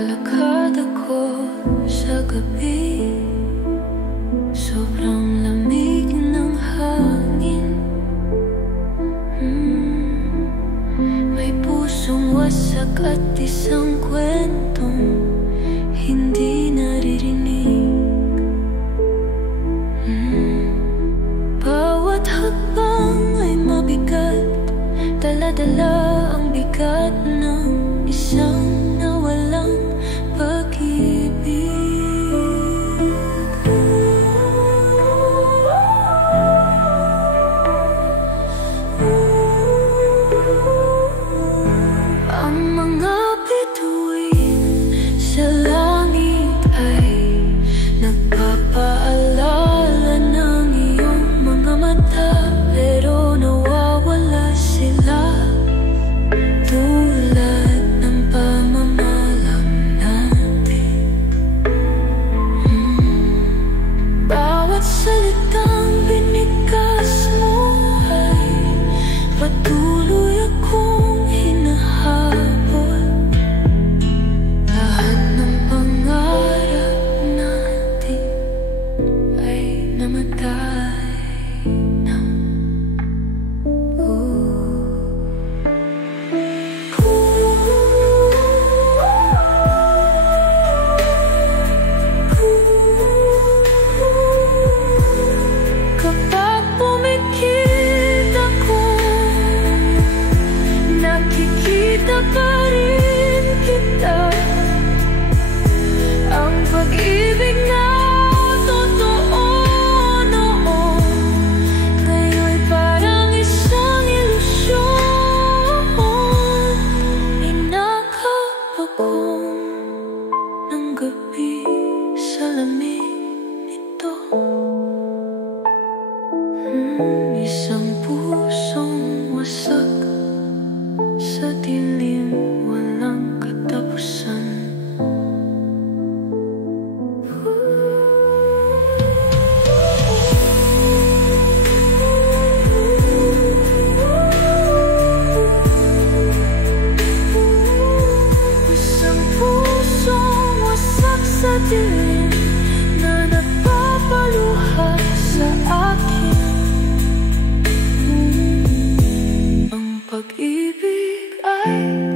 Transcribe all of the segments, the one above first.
Naglalakad ako sa gabi, sobrang lamig ng hangin. May pusong wasak at isang kwentong hindi naririnig. Bawat hakbang ay mabigat, dala-dala ang bigat ng isang nawalang pag-ibig. Ang mga bituin sa langit ay nagpapaalala ng iyong mga mata, pero nawawala sila tulad ng pamamalam natin. Bawat salitang binikas mo ay patuloy akong hinahabol. Lahat ng pangarap natin ay namatay na. Kapag pumikit ako, nakikita pa rin kita. Ang pag-ibig na totoo noon, ngayon'y parang isang ilusyon. Inakap akong ng gabi sa lamig nito. Isang pusong wasak sa dilim, walang katapusan. Isang pusong wasak sa dilim na nagpapaluha sa akin. Ang pag-ibig ay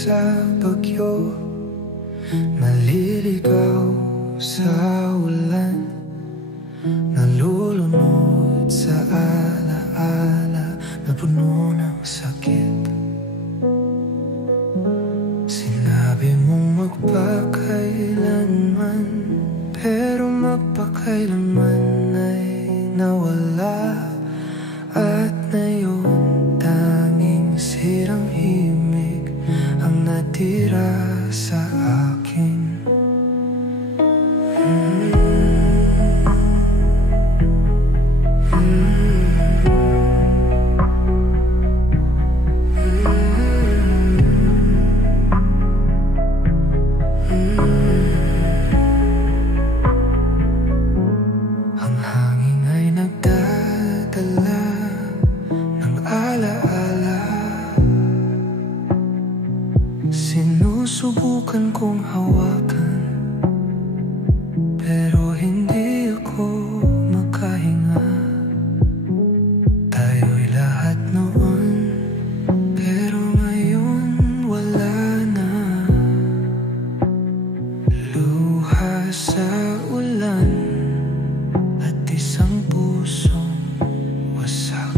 sa bagyo, naliligaw sa ulan, nalulunod sa alaala na puno ng sakit. Sinabi mong magpakailanman, pero magpakailanman ay nawala. At ngayon tanging sirang himig ang natira sa akin. Ang hangin ay nagdadala ng alaala. Sinusubukan kong hawakan, pero hindi ako makahinga. Tayo'y lahat noon, pero ngayon wala na. Luha sa ulan at isang pusong wasak.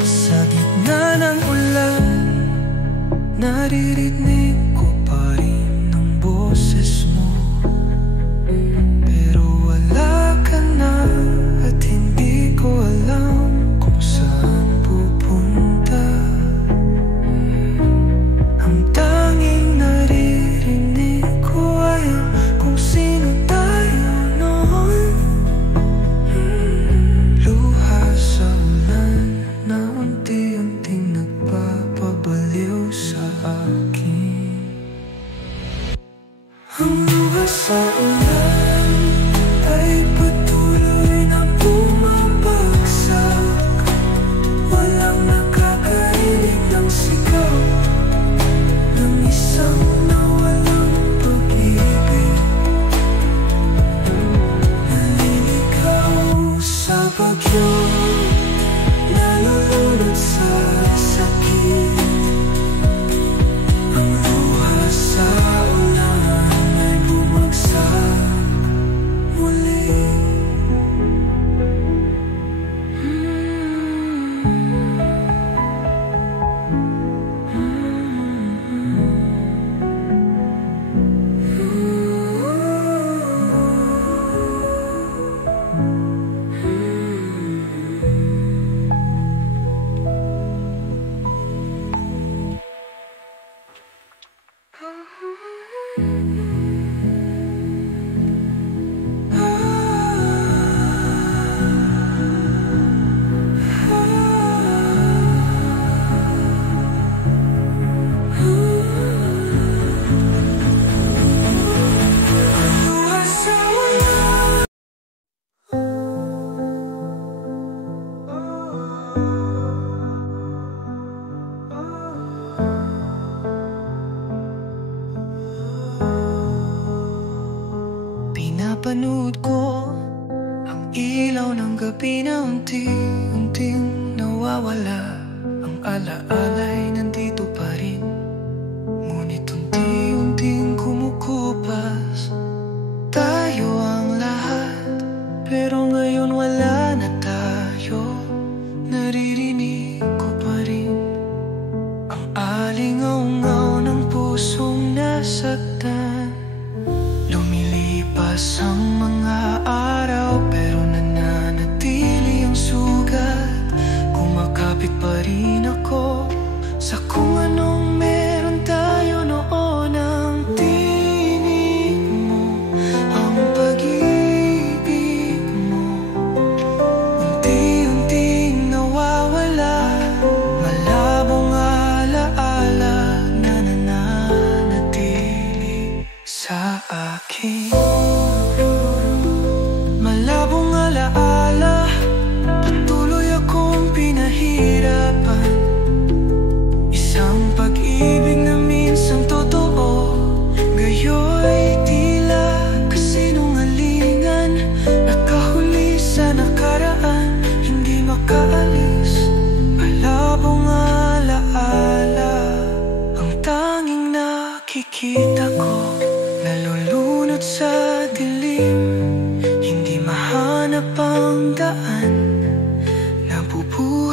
Sa gitna ng ulan, naririnig ko pa rin ang boses mo. Pero wala ka na at hindi ko alam kung saan pupunta. Ang tanging naririnig ko ay kung sino tayo noon. Luha sa ulan na unti-unting nagpapabaliw sa akin. Ang luha sa ulan ay patuloy na bumabagsak. Walang nakakarinig ng sigaw ng isang nawalang pag-ibig. Naliligaw sa bagyo, nalulunod sa sakit. Ang luha sa ulan ay bumagsak muli. Pinapanood ko ang ilaw ng gabi na unti-unting nawawala. Ang alaala'y nandito pa rin, ngunit unti-unting kumukupas. Tayo ang lahat, pero ngayon wala na tayo. Naririnig ko pa rin ang alingaw-ngaw ng pusong nasaktan. Lumilipas ang mga araw, pero nananatili ang sugat. Kumakapit pa rin ako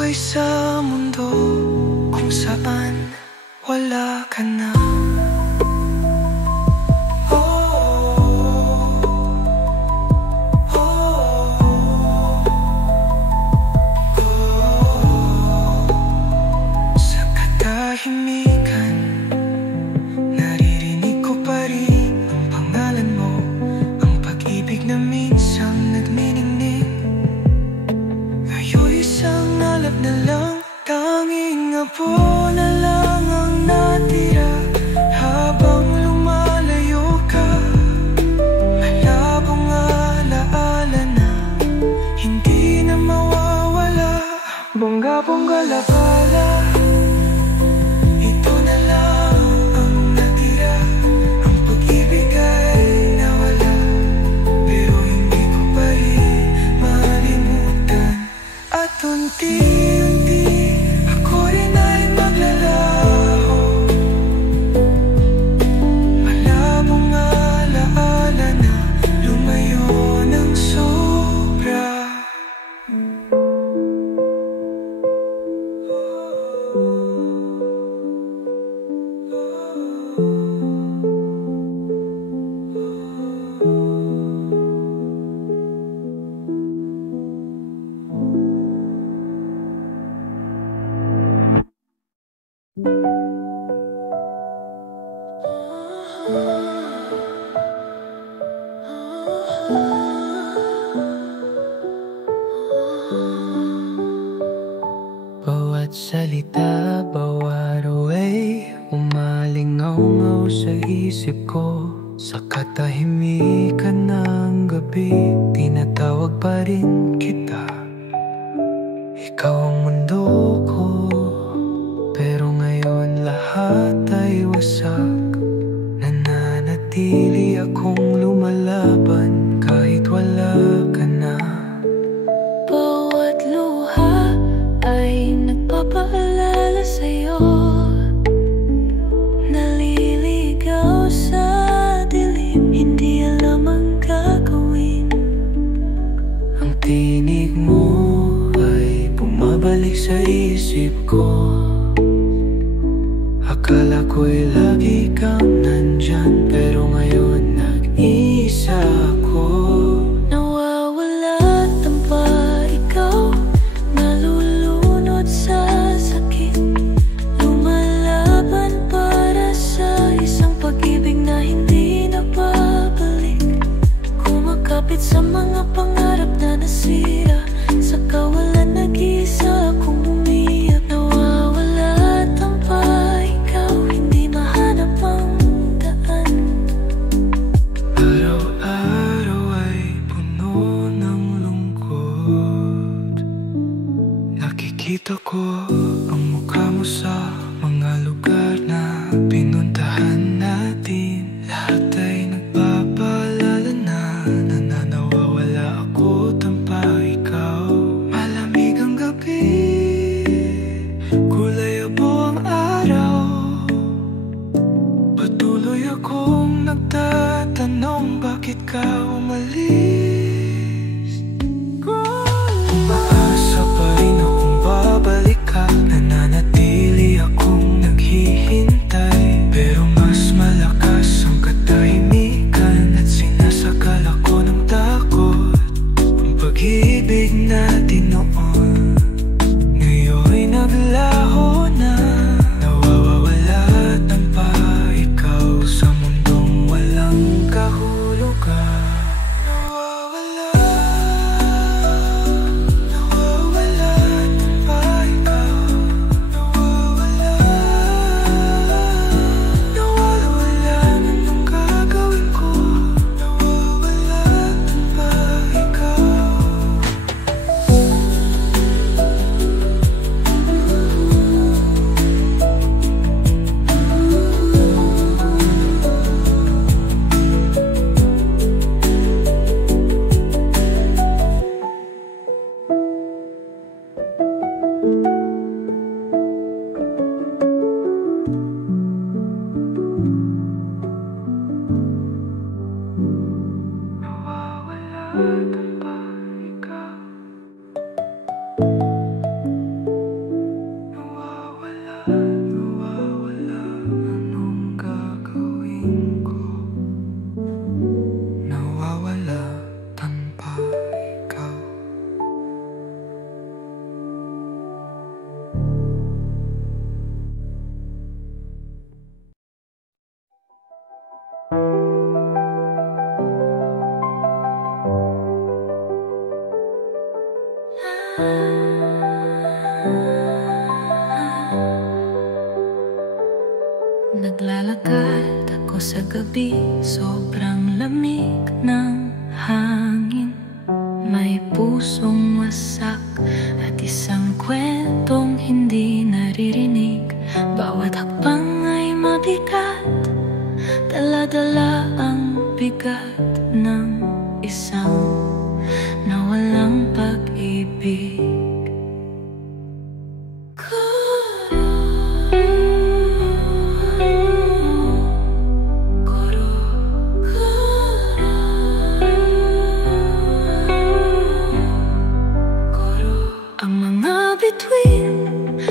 buhay sa mundo kung saan wala ka na. Sa katahimikan, naririnig ko pa rin ang pangalan mo, ang pag-ibig na minsang nagniningning. Ngayon'y isang alab na lang, tanging abo na lang ang natira. Habang lumalayo ka, malabong alaala na hindi na mawawala. Bongga-bongga la bala, ito na lang ang natira. Ang pag-ibig ay nawala, pero hindi ko pa rin malimutan. At unti-unti ako rin ay maglalaho, malabong alaala na lumayo ng sobra. Bawat salita, bawat away, umalingaw-ngaw sa isip ko. Sa katahimikan ng gabi, tinatawag pa rin kita. Ikaw ang mundo ko, pero ngayon lahat ay wasak. Nananatili akong lumalaban kahit wala ka na. Bawat luha ay nagpapaalala sa'yo, naliligaw sa dilim, hindi alam ang gagawin. Ang tinig mo ay bumabalik sa isip ko. Akala ko'y lagi kang nandyan, pero ngayon nag-iisa ako. Nawawala at tamba ikaw, nalulunod sa sakit, lumalaban para sa isang pag-ibig na hindi na babalik. Kumakapit sa mga pangarap na nasira, sa kawalan nag-iisa akong umiyak. Nawawala at tamba ikaw, hindi mahanap ang daan. Araw-araw ay puno ng lungkot. Nakikita ko ang mukha mo sa mga lugar na pinuntahan natin. Lahat ay nagpapaalala na nananawawala ako, tampa ikaw. Malamig ang gabi, kulay abo ang araw. Patuloy akong nagtatanong, bakit ka umalis? Umaasa pa rin akong babalik ka, nananatili akong naghihintay. o sa gabi, sobrang lamig ng hangin. May pusong wasak at isang kwentong hindi naririnig. Bawat hakbang ay mabigat, dala-dala ang bigat ng isang nawalang pag-ibig.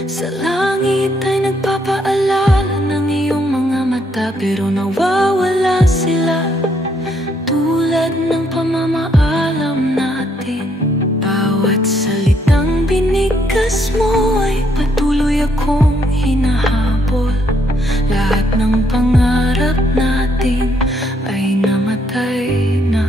Sa langit ay nagpapaalala ng iyong mga mata, pero nawawala sila tulad ng pamamaalam natin. Bawat salitang binigkas mo ay patuloy akong hinahabol. Lahat ng pangarap natin ay namatay na.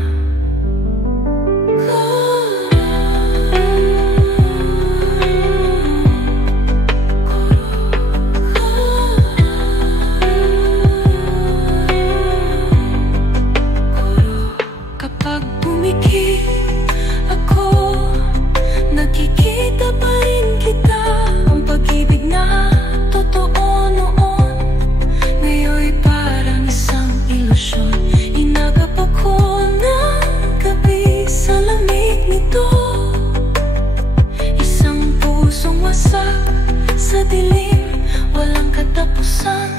Nakikita pa rin kita, ang pag-ibig na totoo noon, ngayon'y parang isang ilusyon. Inagap ako ng gabi sa lamig nito, isang pusong wasak sa dilim, walang katapusan.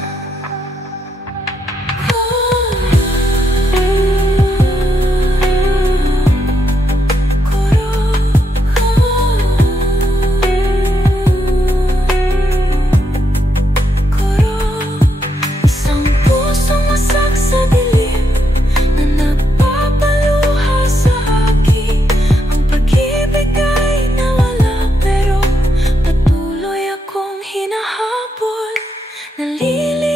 Nalilig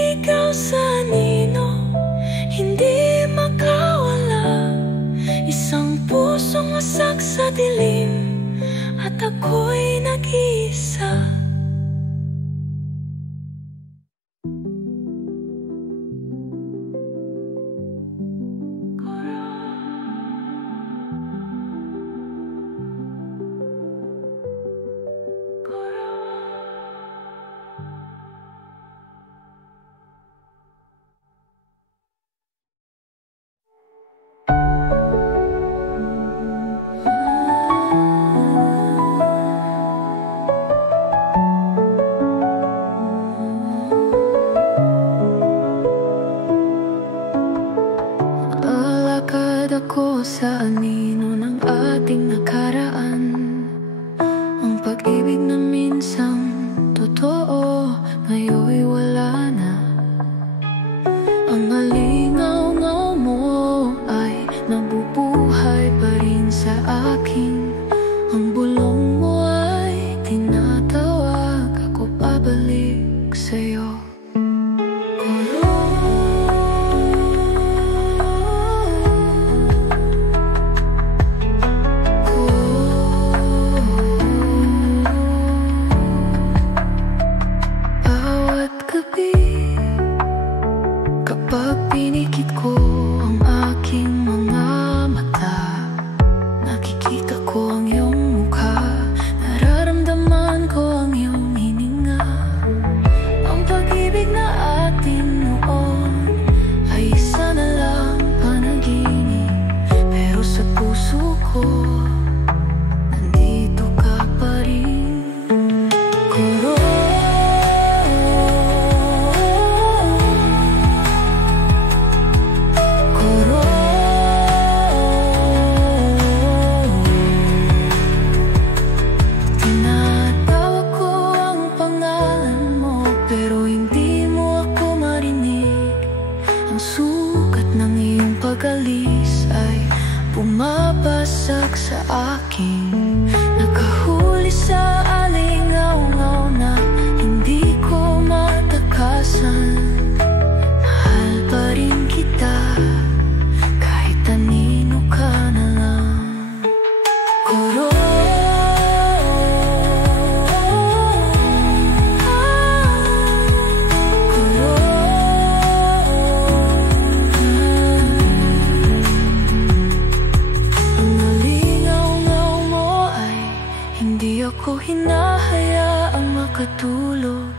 natutulog.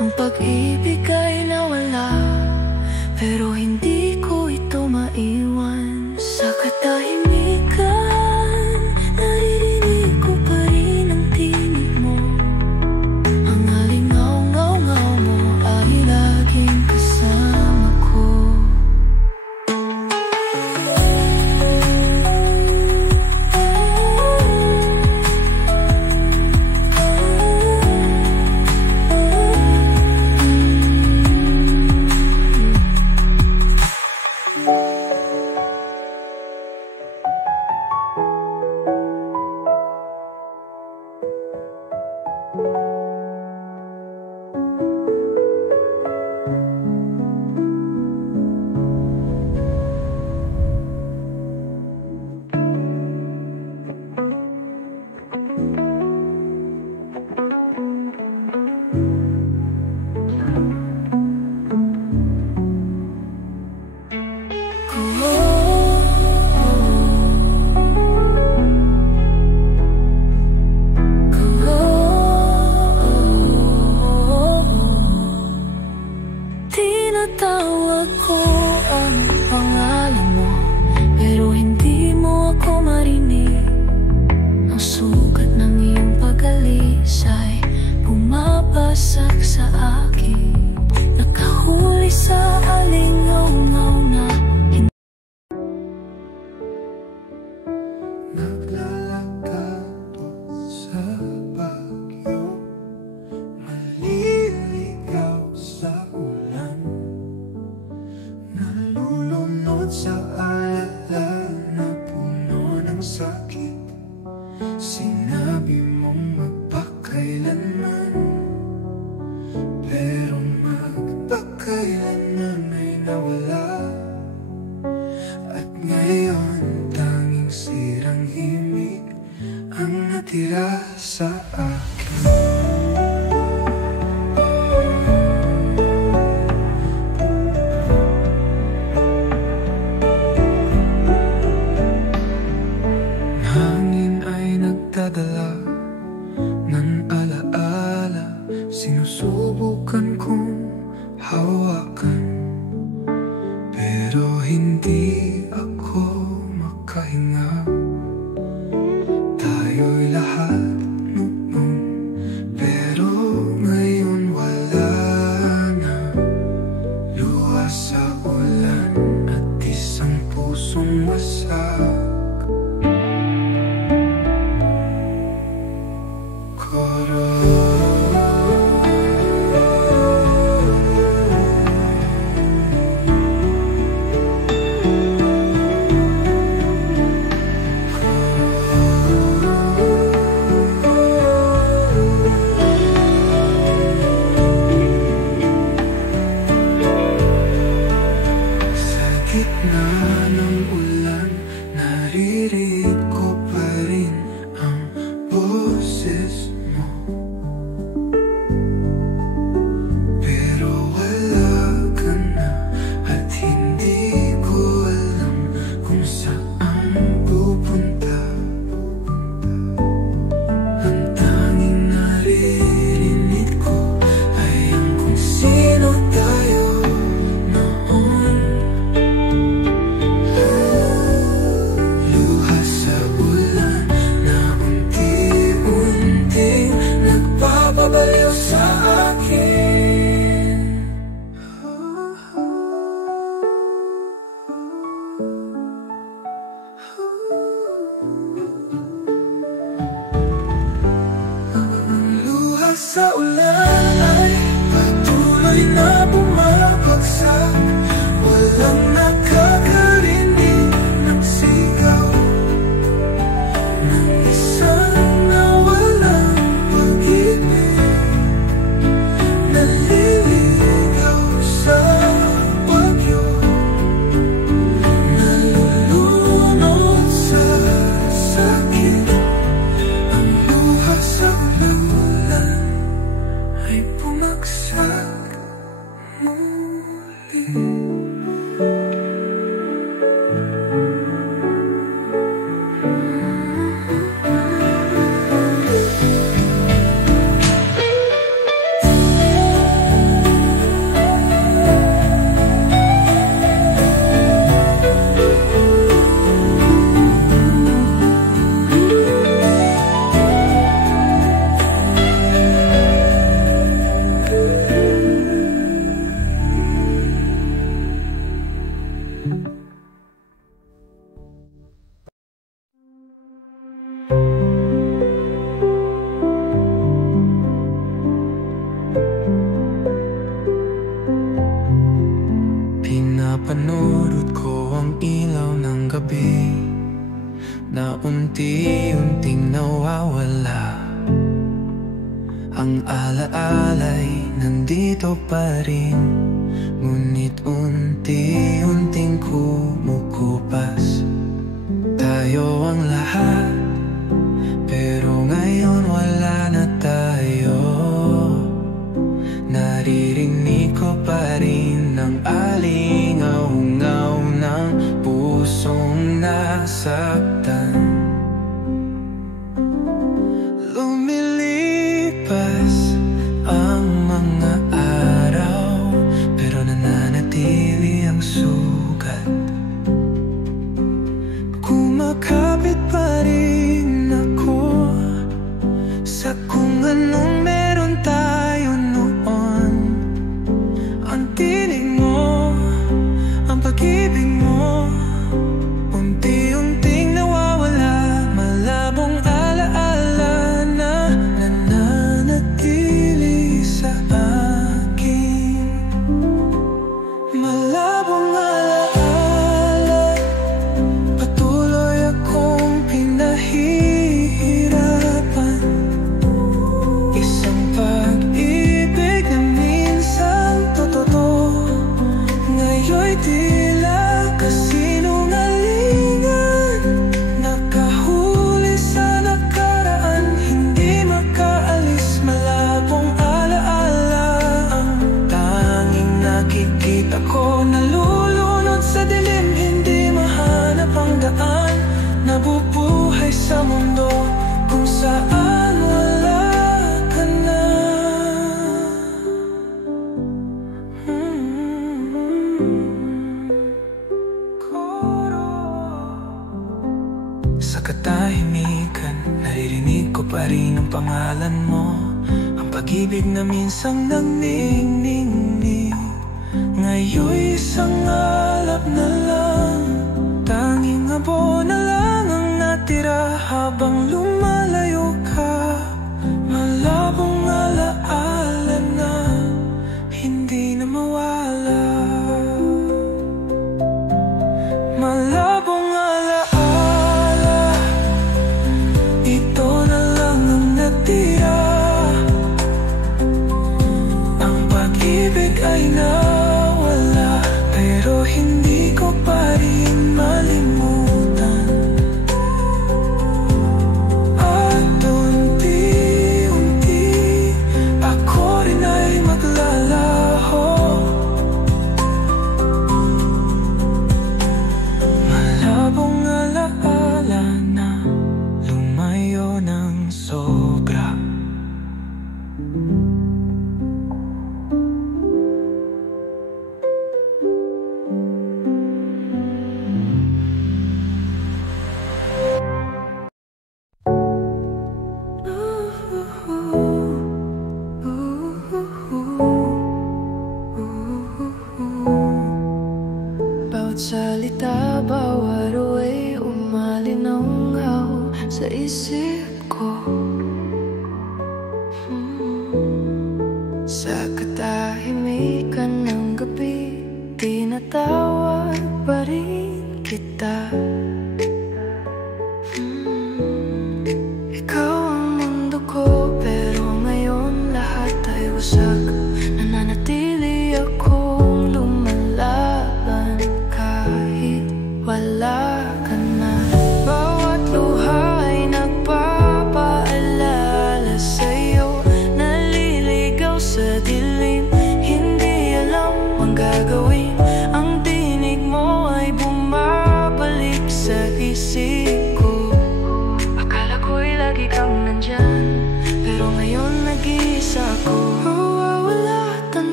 Ang pag-ibig ay nawala, pero hindi ko ito maiwan. Sa katahimikan, naririnig ko pa rin ang tinig mo. Ang alingaw-ngaw-ngaw mo ay laging kasama ko. Tinatawag ko ang pangalan mo, pero hindi mo ako marinig. Ang sugat ng iyong pag-alis ay bumabagsak sa akin. Nakahuli sa alingaw-ngaw na naglalakad sa bagyo, maliligaw sa ulan, nalulunod sa alala na puno ng sakit. Sinabi mong magpakailanman, pero magpakailanman ay nawala. At ngayon tanging sirang himig ang natira sa akin. Hangin ay nagdadala ng alaala, sinusubukan kong hawakan, pero hindi ako makahinga. Tayo'y lahat noon, pero ngayon wala na. Luha sa ulan at isang pusong wasak. Sa gitna ng ulan, naririnig ko pa rin ang boses mo, pero wala ka na at hindi ko alam kung saan pupunta. Ang tanging naririnig ko ay ang kung sino tayo noon. Luha sa ulan na unti-unting nagpapabaliw sa akin. Ang luha sa ulan ay patuloy na bumabagsak. Walang nakakarinig ng sigaw ng isang nawalang pag-ibig. Naliligaw sa bagyo, nalulunod sa sakit. Ang luha sa ulan ay bumagsak muli. unti-unting nawawala. Ang alaala'y nandito pa rin, ngunit unti-unting kumukupas. Tayo ang lahat, pero ngayon wala na tayo. Naririnig ko pa rin ang alingaw-ngaw ng pusong nasaktan. Lumilipas ang mga araw, pero nananatili ang sugat. Kumakapit pa rin ako sa kung anong meron tayo noon. Ang tinig mo, ang pag-ibig mo, unti-unting nawawala. Malabong alaala na nananatili sa akin. Malabong alaala, patuloy akong pinahihirapan. Isang pag-ibig na minsan totoo, ngayon'y tila kasinungalingan. Nakahuli sa nakaraan, hindi makaalis. Malabong alaala ang tanging nakikita ko. Nalulunod sa dilim, hindi mahanap ang daan. Nabubuhay sa mundo kung saan wala ka na. Sa katahimikan, naririnig ko pa rin ang pangalan mo. Ang pag-ibig na minsang nagniningning, ngayon'y isang alap na lang. Tanging abo na lang ang natira habang lumalayo ka. Malabong alaala na hindi na mawala. Malabong alaala, ito na lang ang natira. Ang pag-ibig ay nawala, pero hindi ko pa rin malimutan. At unti-unti ako rin ay maglalaho. Malabong alaala na lumayo ng sobra. Bawat salita, bawat away, umalingaw sa isip ko. Sa katahimikan ng gabi, tinatawag pa rin kita. Ikaw ang mundo ko, pero ngayon lahat ay wasak. Nananatili akong lumalaban kahit wala ka na. Bawat luha ay nagpapaalala sa'yo, naliligaw sa dilim.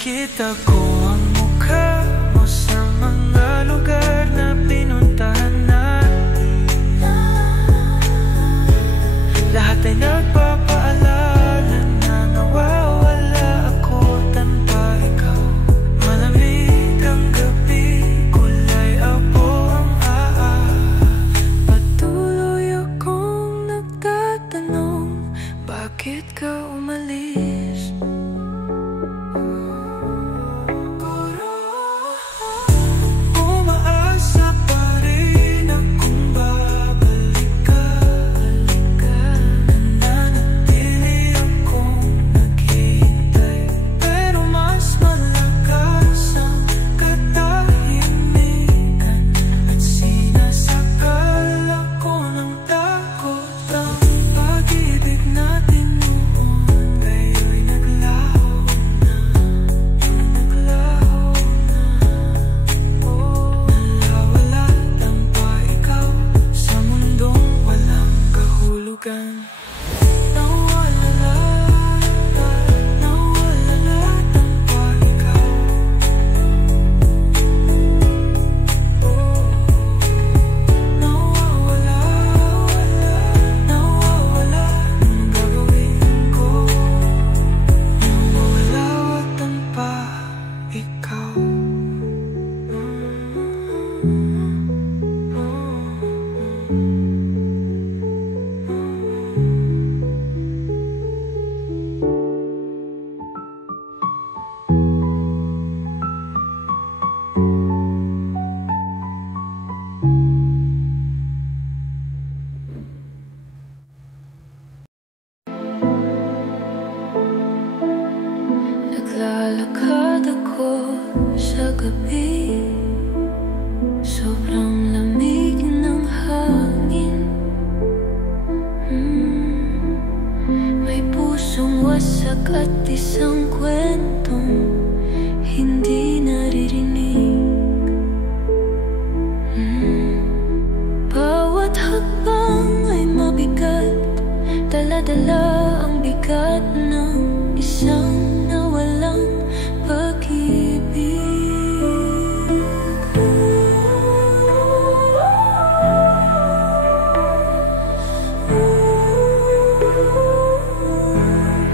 Nakita ko ang mukha mo sa mga lugar na pinuntahan natin. Lahat ay nagpapaalala na nawawala ako tanpa ikaw. Malamig ang gabi, kulay abo ang patuloy akong nagtatanong, bakit ka umalis? Naglalakad ako sa gabi, sobrang lamig ng hangin. May pusong wasak at isang kwentong hindi naririnig. Bawat hakbang ay mabigat, dala-dala ang bigat ng isang nawalang pag-ibig.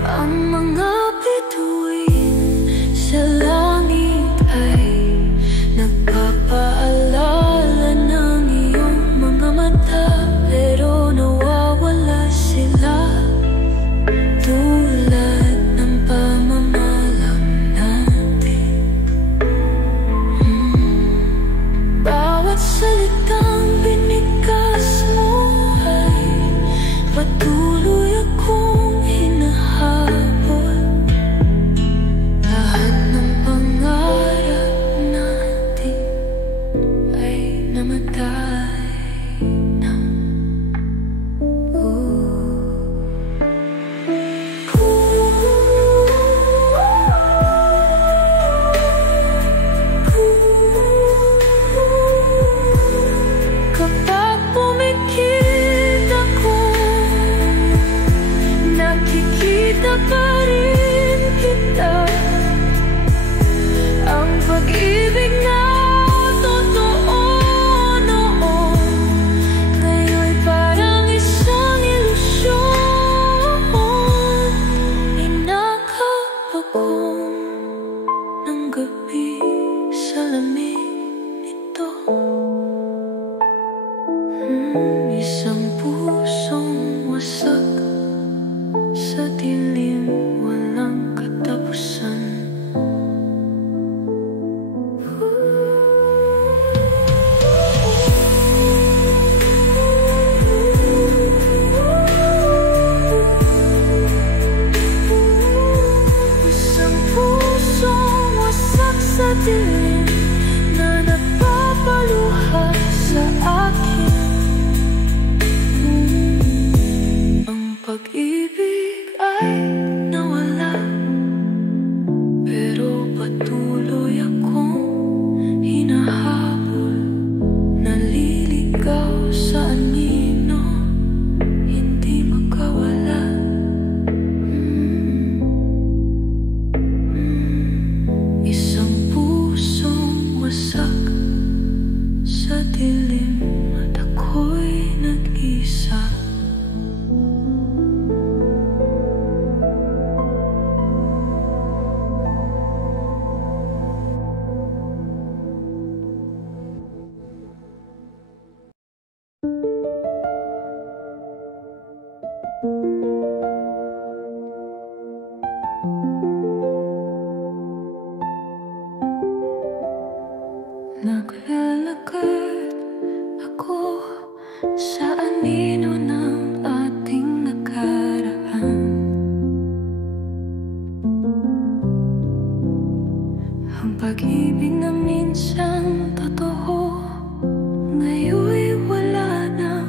Ang mga bituin sa langit ay nagpapaalala ng iyong mga mata, pero nawawala sila tulad ng pamamalam natin. Bawat salitang binikas mo ay patuloy akong hinahabol. Lahat ng pangarap natin ay namatay na. Kapag pumikit ako, nakikita pa rin kita. Ang pag-ibig na totoo noon, ngayon'y parang isang ilusyon. Inakap akong ng gabi sa lamig nito. Isang pusong wasak sa dilim, walang katapusan. Isang pusong wasak sa dilim na nagpapaluha sa akin. dilim at ako'y nag-isa. Naglalakad ako sa anino ng ating nakaraan. Ang pag-ibig na minsan totoo, ngayon'y wala na.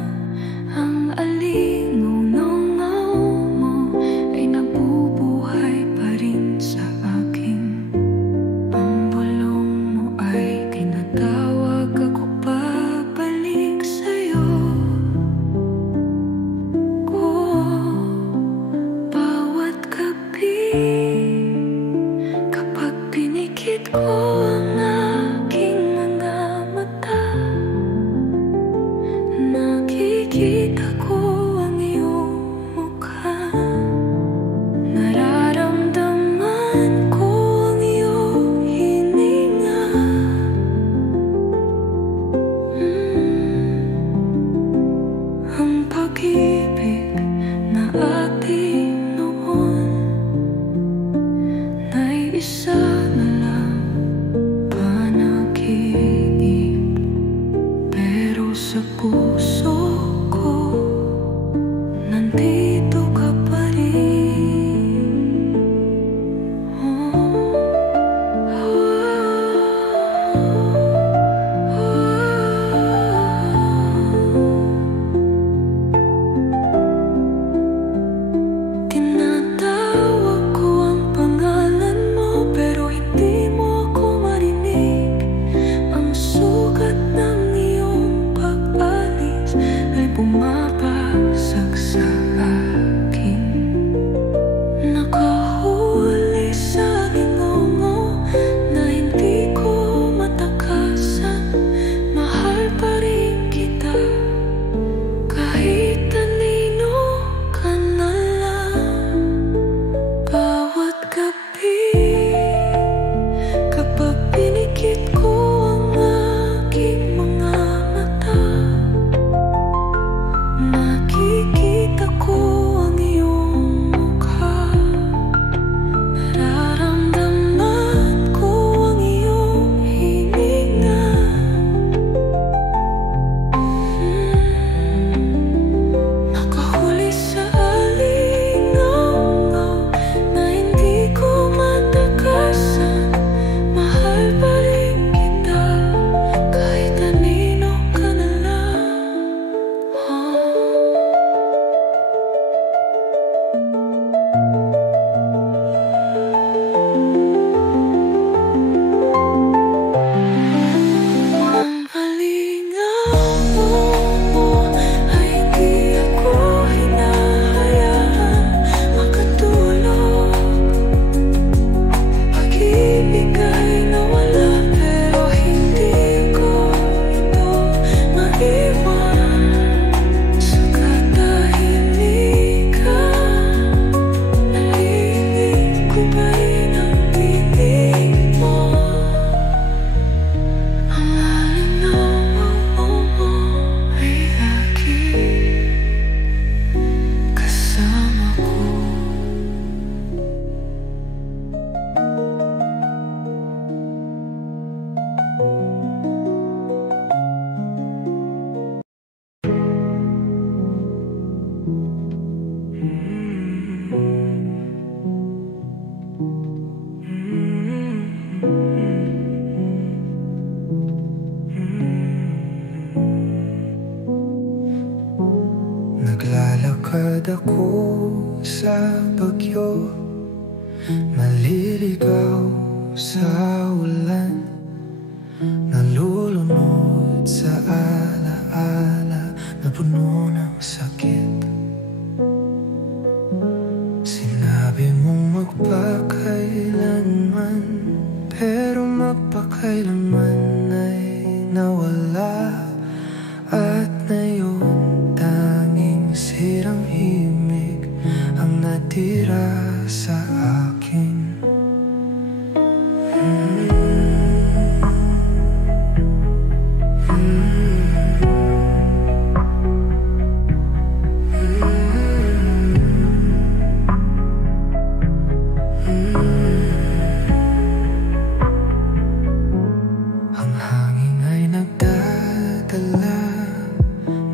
Ang alingaw-ngaw mo ay nabubuhay pa rin sa akin. Ang bulong mo ay tinatawag ako pabalik sa'yo. Bawat gabi, kapag pinikit ko ang aking mga mata, nakikita ko ang iyong mukha. Nararamdaman ko ang iyong hininga. Ang pag-ibig na ating noon ay isa na lang panaginip, pero sa puso ko nandito ka pa rin. Tinatawag ko ang pangalan mo, pero hindi mo ako marinig. Ang sugat ng iyong pag-alis ay bumabagsak sa akin. Nakahuli sa lingongo na hindi ko matakasan. Mahal pa rin kita kahit anino ka na lang. Bawat gabi, kapag pinikit ko ang aking mga mata, nakikita ko ang iyong mukha. Nararamdaman ko ang iyong hininga. Nakahuli sa alingaw-ngaw na hindi ko matakasan. Mahal pa rin kita kahit anino ka na lang. Ang alingaw mo ay hindi ako hinahayaan makatulog. Pag-ibig ay nawala, pero hindi ko ito maiwan. Sa katahimikan, narinig ko pa rin ang tinig mo. Ang alingaw mo ay laging kasama ko. Naglalakad ako sa bagyo, naliligaw sa ulan, nalulunod sa alaala na puno ng sakit. Sinabi mong magpakailanman, pero magpakailanman ay nawala. Ang hangin ay nagdadala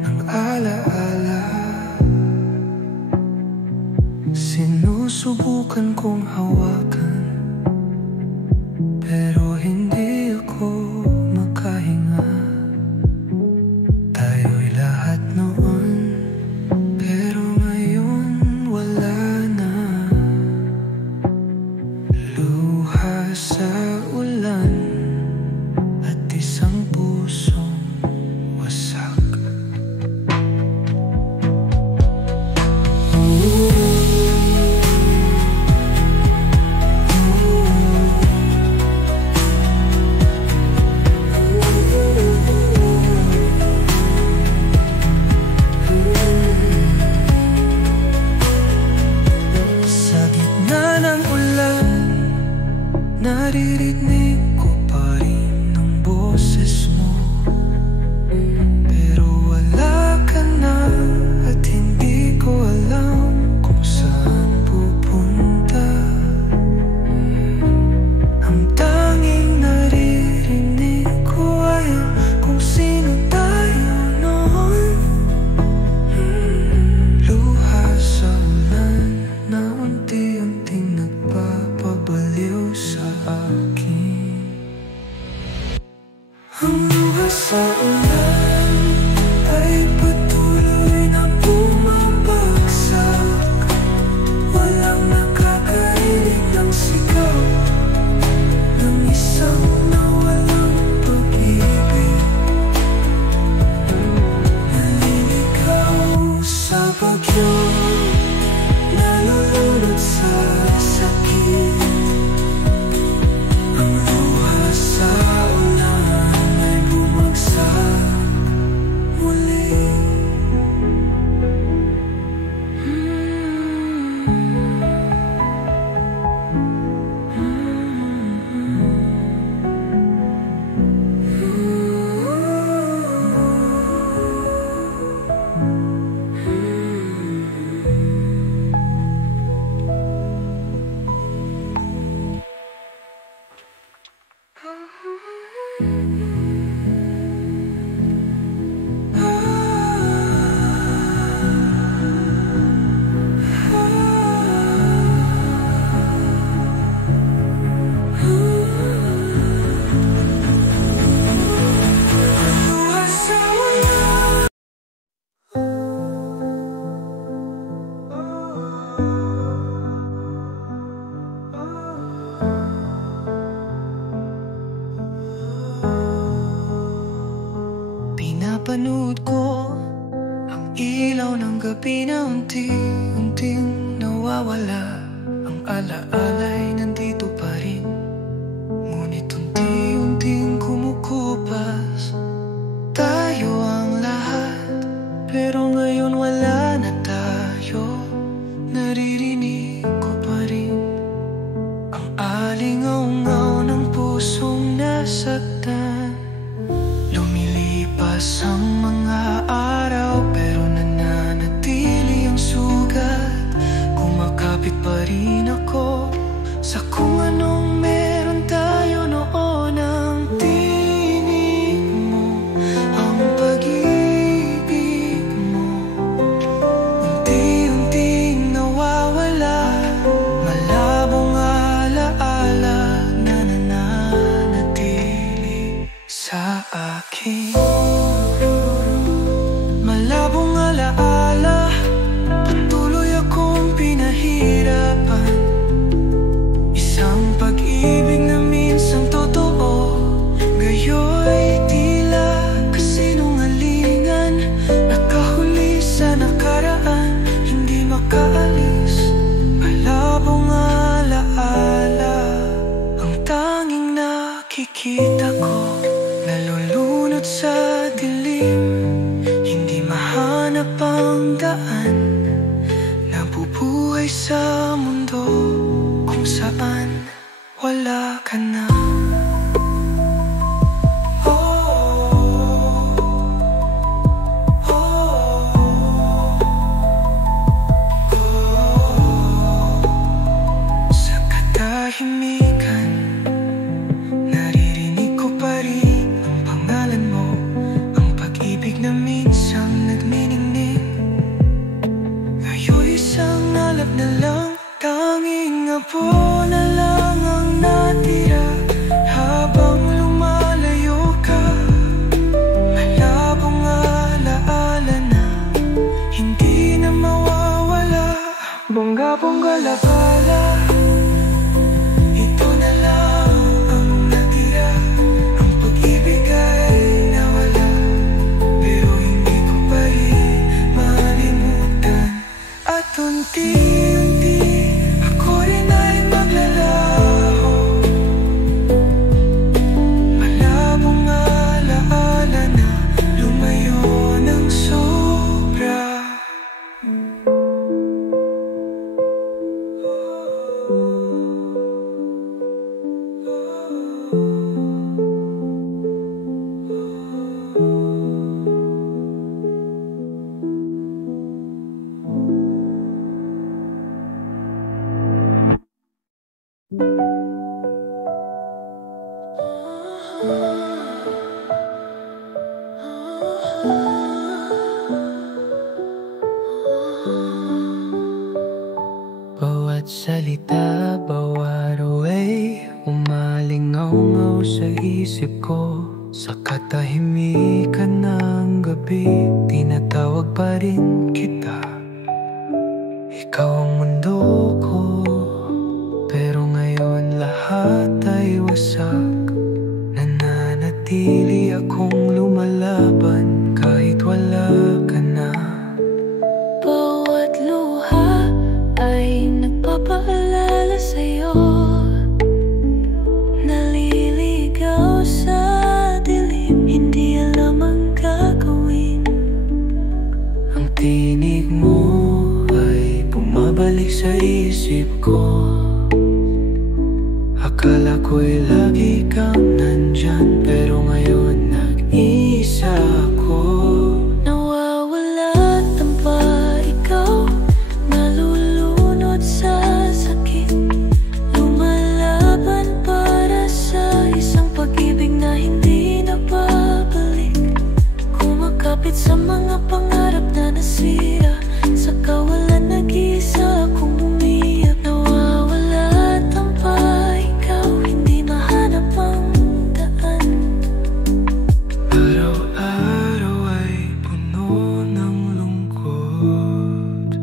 ng alaala. Sinusubukan kong hawakan, pero hindi ako makahinga. Tayo'y lahat noon, pero ngayon wala na. Luha sa ulan at isang pusong wasak. Sa gitna ng ulan, naririnig ko pa rin ang boses mo. Pero wala ka na at hindi ko alam kung saan pupunta. Ang tanging naririnig ko ay kung sino tayo noon. Luha sa ulan na unti-unting nagpapabaliw sa akin. Ang luha sa ulan ay patuloy na bumabagsak. Walang nakakarinig ng sigaw ng isang nawalang pag-ibig. Naliligaw sa bagyo, nalulunod sa sakit. Ang luha sa ulan ay bumagsak muli. Pinapanood ko ang ilaw ng gabi na unti-unting nawawala. Ang alaala'y nandito pa rin, ngunit unti-unting kumukupas. Tayo ang lahat, pero ngayon wala na tayo. Naririnig ko pa rin ang alingaw-ngaw ng pusong nasaktan. Lumilipas ang mga araw, pero nananatili ang sugat. Kumakapit pa rin ako sa kung anong meron tayo noon. Ang tinig mo, ang pag-ibig mo, unti-unting nawawala. Malabong alaala na nananatili sa akin. Malabong alaala, patuloy akong pinahirapan. Isang pag-ibig na minsan totoo, gayo'y tila kasinungalingan. Nakahuli sa nakaraan, hindi makaalis. Malabong alaala, ang tanging nakikita ko, nalulunod sa apo na lang ang natira habang lumalayo ka. Malabong alaala na hindi na mawawala. Bongga-bongga labala, ito na lang ang natira. Ang pag-ibig ay nawala, pero hindi ko pa rin malimutan. At unti-unti ako rin ay maglalaho. Malabong alaala na lumayo ng sobra. Bawat salita, bawat away, umalingaw-ngaw sa isip ko. Sa katahimikan ng gabi, tinatawag pa rin kita. Ikaw ang mundo ko, pero ngayon lahat ay wasak. Nananatili akong lumalaban kahit wala ka na. Bawat luha ay nagpapaalala sa'yo. Naliligaw sa dilim, hindi alam ang gagawin. Ang tinig mo ay bumabalik sa isip ko. Akala ko'y lagi kang nandyan, pero ngayon nag-iisa ako. Nawawala at tamba ikaw, nalulunod sa sakit. Lumalaban para sa isang pag-ibig na hindi na babalik. Kumakapit sa mga pangarap na nasira, sa kawalan nag-iisa akong umiyak. Nawawala at tamba ikaw, hindi mahanap ang daan. Araw-araw ay puno ng lungkot.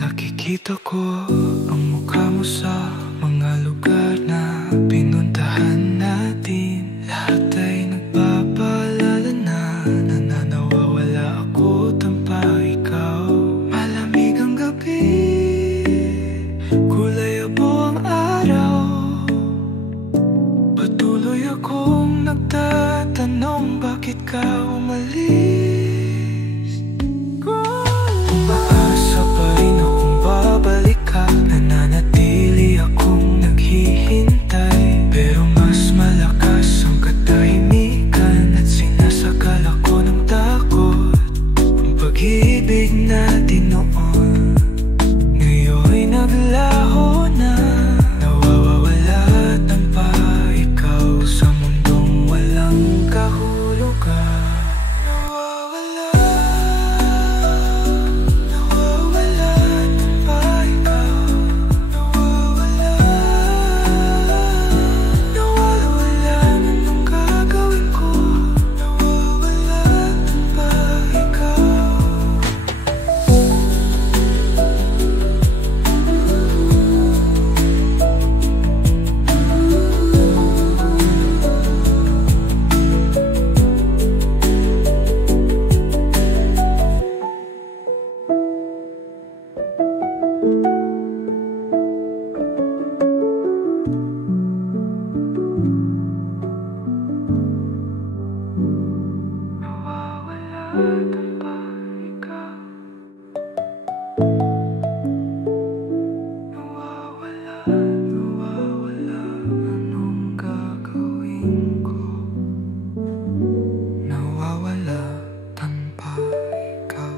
Nakikita ko ang mukha mo sa mga lugar na pinuntahan natin. Lahat ay nagpapaalala na nawawala ako, tampa ikaw. Malamig ang gabi, kulay abo ang araw. Patuloy akong nagtatanong, bakit ka umalis? Umaasa pa rin akong babalik ka. Nananatili akong naghihintay, pero mas malakas ang katahimikan at sinasakal ako ng takot. Ang pag-ibig natin noon ngayon'y naglaho na. Nawawala at tampa ikaw sa mundong walang kahulugan. Nawawala, nawawala at tampa ikaw. Nawawala, nawawala, anong gagawin ko? Nawawala at tampa ikaw. Nawawala tampa ikaw. Nawawala, nawawala, anong gagawin ko? Nawawala tampa ikaw.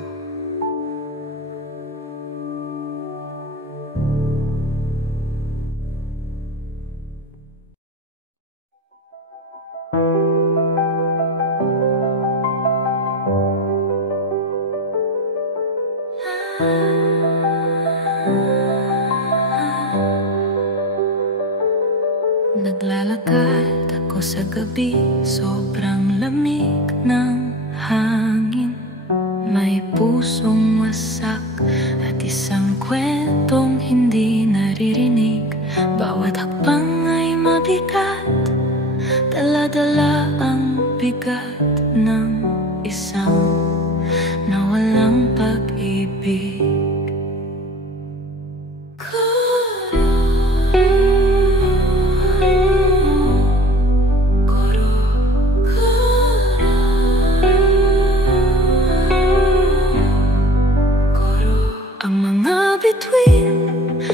gabi, sobrang lamig ng hangin. May pusong wasak at isang kwentong hindi naririnig. Bawat hakbang ay mabigat, dala-dala ang bigat ng isang nawalang pag-ibig.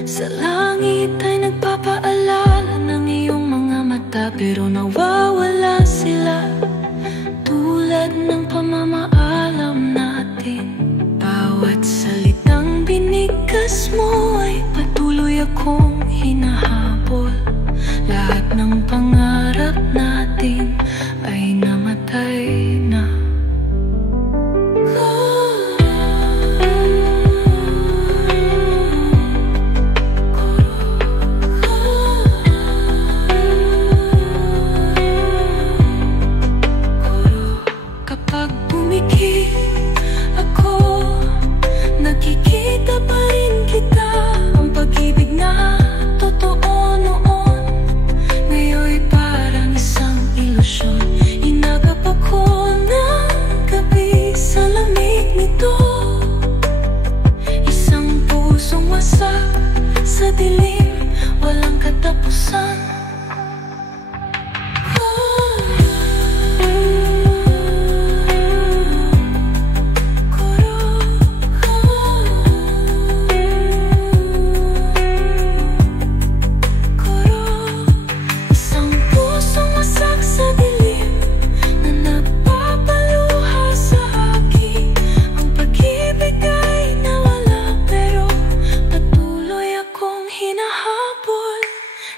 Sa langit ay nagpapaalala ng iyong mga mata, pero nawawala sila tulad ng pamamaalam natin. Bawat salitang binigkas mo ay patuloy akong hinahabol. Lahat ng pangarap natin ay namatay na. Nakikita pa rin kita, ang pag-ibig na totoo noon, ngayon'y parang isang ilusyon. Inagap ako ng gabi sa lamig nito, isang pusong wasak sa dilim, walang katapusan.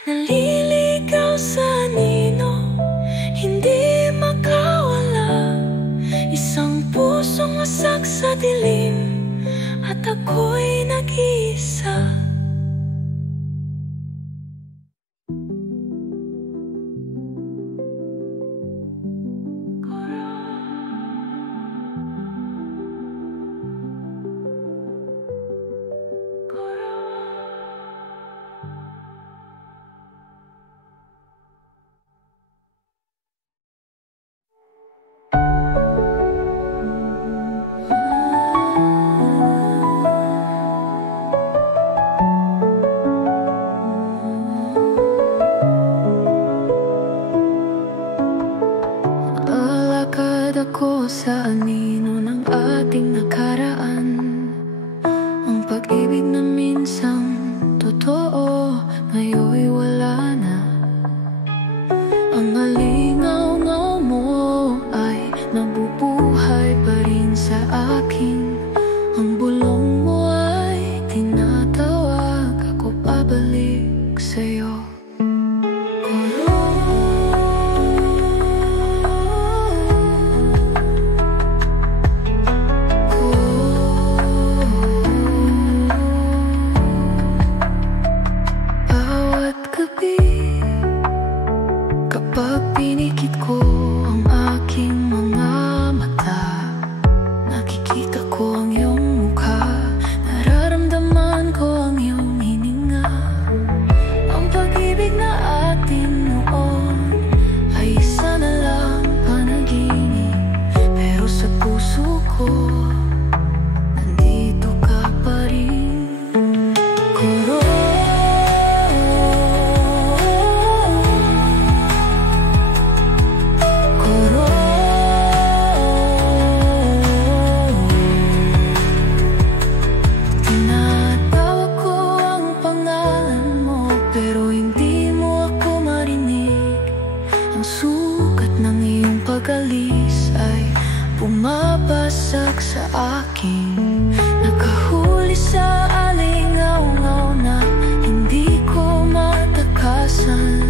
Naliligaw sa anino, hindi makawala. Isang pusong wasak sa dilim, at ako'y nag-iisa. Ako sa anino ng ating nakaraan, ang pag-ibig na minsang totoo, ngayon'y wala na. Ang alingaw-ngaw mo ay nabubuhay pa rin sa akin. Ang bulong mo ay tinatawag ako pabalik sa'yo. Kapag pinikit ko ang aking mga mata, nakikita ko ang iyong mukha, nararamdaman ko ang iyong hininga. Ang pag-ibig na atin noon ay isa na lang panaginip, pero sa puso ko nandito ka pa rin. Kuro pag-alis ay bumabasag sa akin, nakahuli sa alingaw-ngaw na hindi ko matakasan.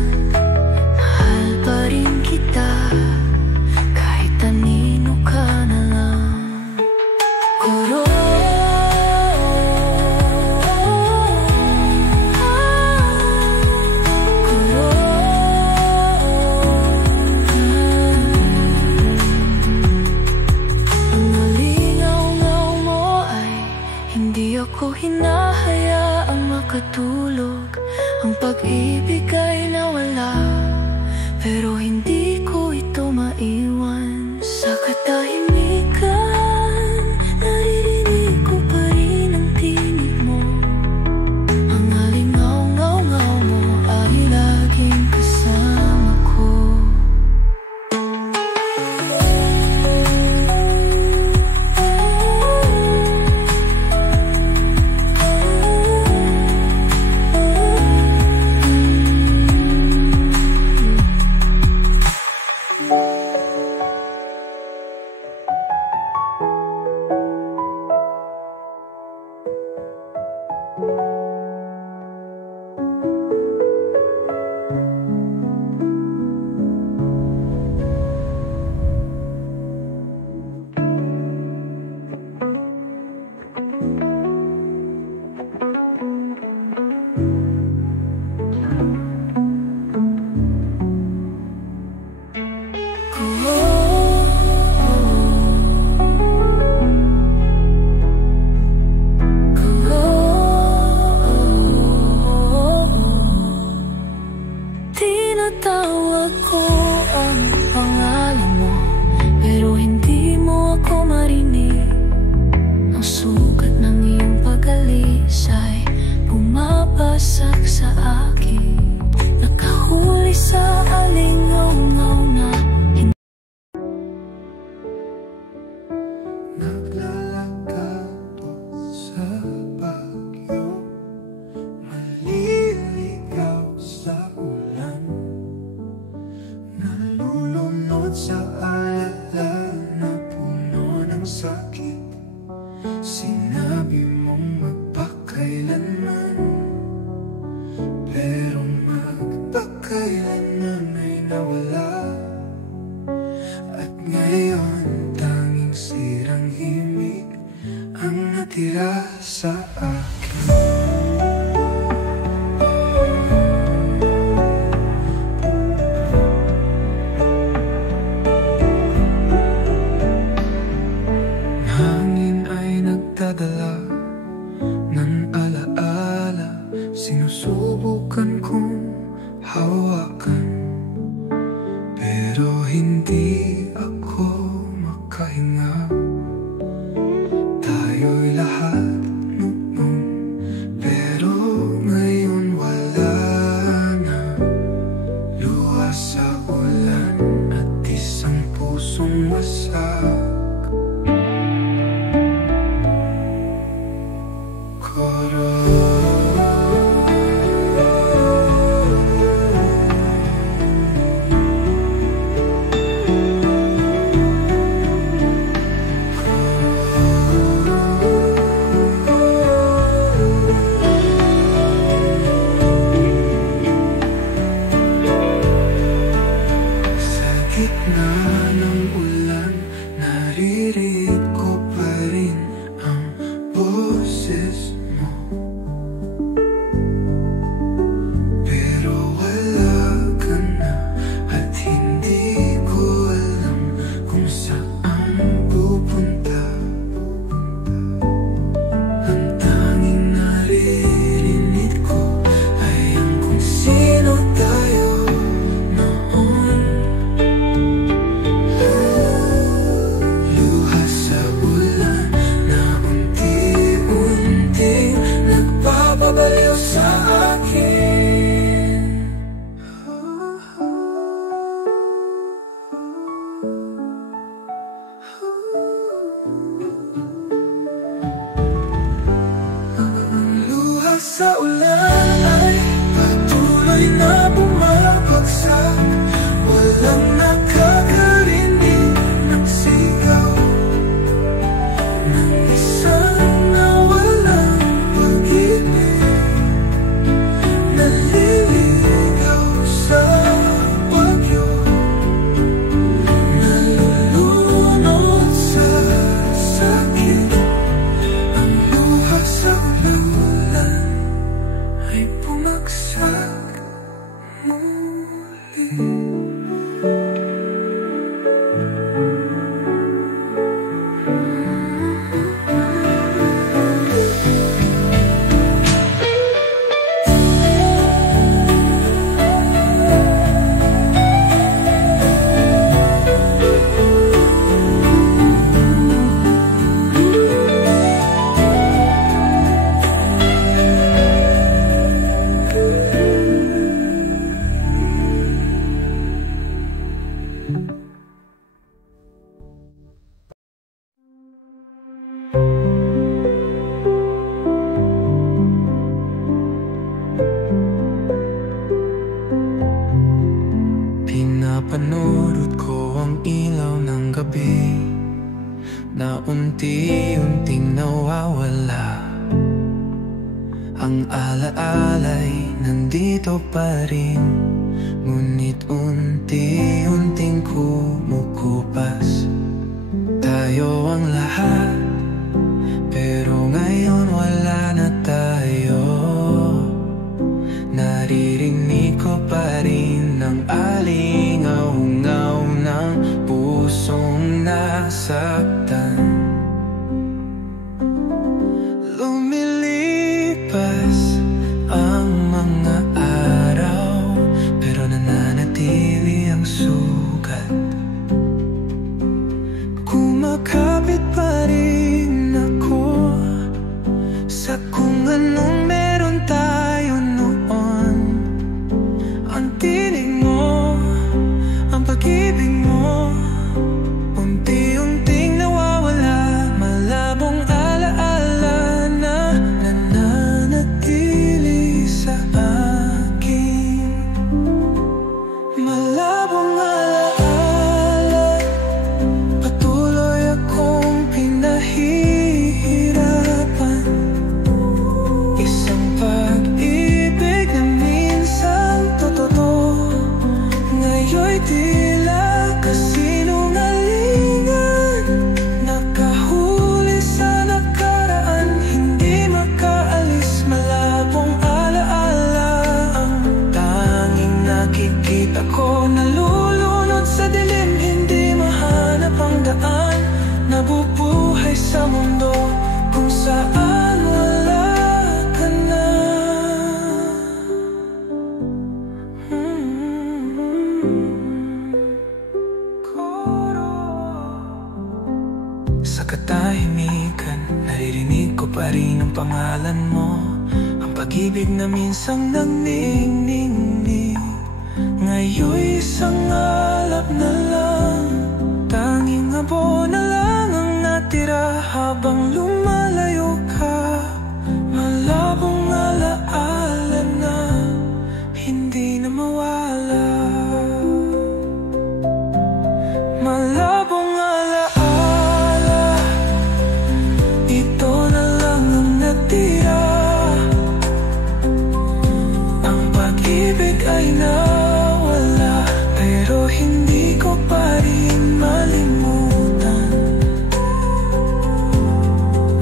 Mahal pa rin kita kahit anino ka na lang. Kuro makatulog. Ang pag-ibig ay nawala, pero hindi ko ito maiwan. Sa katahimikan, naririnig ko pa rin ang tinig mo. Ang alingaw-ngaw-ngaw mo ay laging kasama ko. Tinatawag ko ang pangalan mo, pero hindi mo ako marinig. Ang sugat ng iyong pag-alis ay bumabagsak sa akin. Nakahuli sa alingaw-ngaw na naglalakad sa bagyo, maliligaw sa ulan, nalulunod sa alala na puno ng sakit. Sinabi mong magpakailanman, pero magpakailanman ay nawala. At ngayon tanging sirang himig ang natira sa akin. Hangin ay nagdadala ng alaala, sinusubukan kong hawakan, pero hindi ako makahinga. Tayo'y lahat noon, pero ngayon wala na. Luha sa ulan at isang pusong wasak. Sa gitna ng ulan, naririnig ko pa rin ang boses mo, pero wala ka na at hindi ko alam kung saan pupunta. Ang tanging naririnig ko ay ang kung sino tayo noon. Luha sa ulan na unti-unting nagpapabaliw sa akin. Ang luha sa ulan ay patuloy na bumabagsak. Walang nakakarinig ng sigaw ng isang nawalang pag-ibig. Naliligaw sa bagyo, nalulunod sa sakit. Ang luha sa ulan ay bumagsak muli. gabi na unti-unting nawawala. Ang alaala'y nandito pa rin, ngunit unti-unting kumukupas. Tayo ang lahat, pero ngayon wala na tayo. Naririnig ko pa rin ang alingaw-ngaw ng pusong nasaktan. Lumilipas ang mga araw, pero nananatili ang sugat. Kumakapit pa rin ako sa kung anong meron tayo noon. Ang tinig mo, ang pag-ibig mo, unti-unting nawawala. Malabong alaala na nananatili sa akin. Malabong alaala, patuloy akong pinahihirapan. Isang pag-ibig na minsan totoo, ngayon'y tila kasinungalingan. Nakahuli sa nakaraan, hindi makaalis. Malabong alaala ang tanging nakikita ko. Nalulunod sa dilim, hindi mahanap ang daan. Nabubuhay sa mundo kung saan wala ka na. Sa katahimikan, naririnig ko pa rin ang pangalan mo. Ang pag-ibig na minsang nagniningning, ngayon'y isang alap na lang. Tanging abo na lang ang natira habang lumalayo ka. Malabong alaala na hindi na mawala. Malabong alaala, ito na lang ang natira. Ang pag-ibig ay nawala, pero hindi ko pa rin malimutan.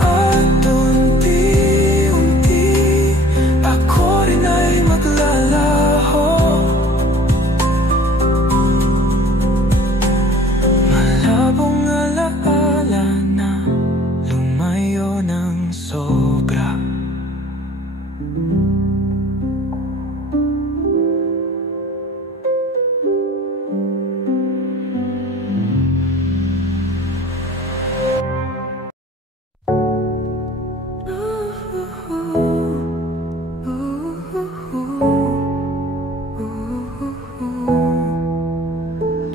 At unti-unti ako rin ay maglalaho. Malabong alaala na lumayo ng sobra.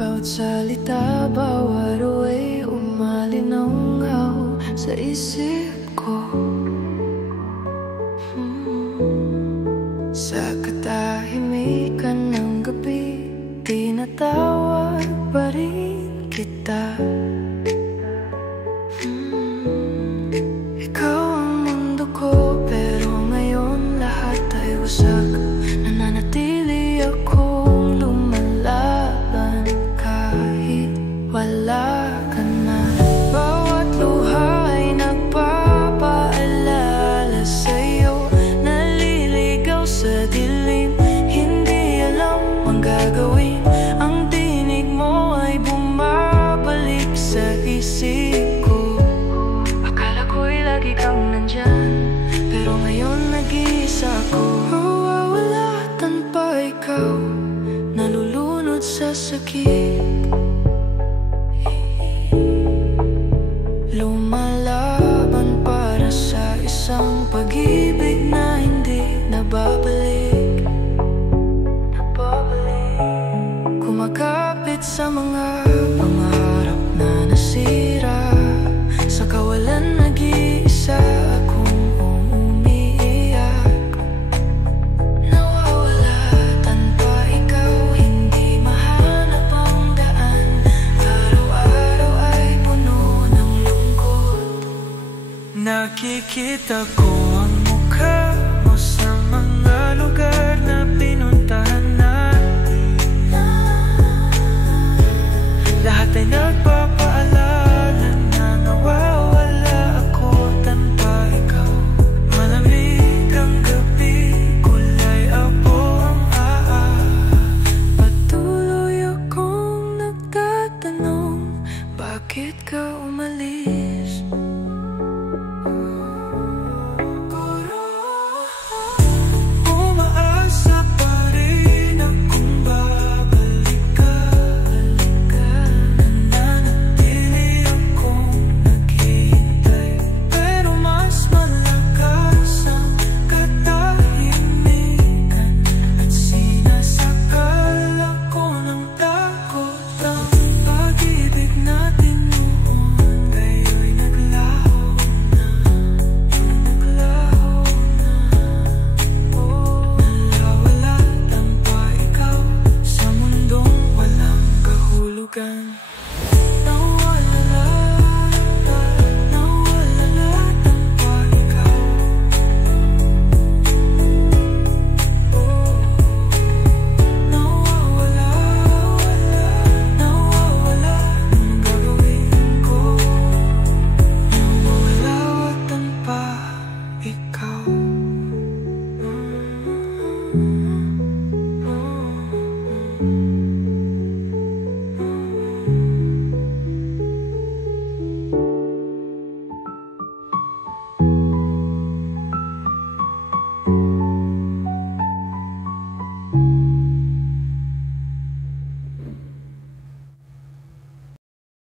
Bawat salita, bawat away, umalingaw sa isip ko. Sa katahimikan ng gabi, tinatawag pa rin kita. Ikaw ang mundo ko, pero ngayon lahat ay wasak. Nananatili akong lumalaban kahit wala ka na. Bawat luha ay nagpapaalala sa'yo. Naliligaw sa dilim, hindi alam ang gagawin. Ang tinig mo ay bumabalik sa isip ko. Akala ko'y lagi kang nandyan, pero ngayon nag-iisa ko. Mawawalatan pa ikaw, nalulunod sa sakit. Lumalaban para sa isang pag-ibig na hindi nababalik. Kumakapit sa mga pangarap na nasira. Nakikita ko ang mukha mo sa mga lugar na pinuntahan natin. Lahat ay nagpapaalala na nawawala ako tanpa ikaw. Malamig ang gabi, kulay abo ang patuloy akong nagtatanong, bakit ka umalis?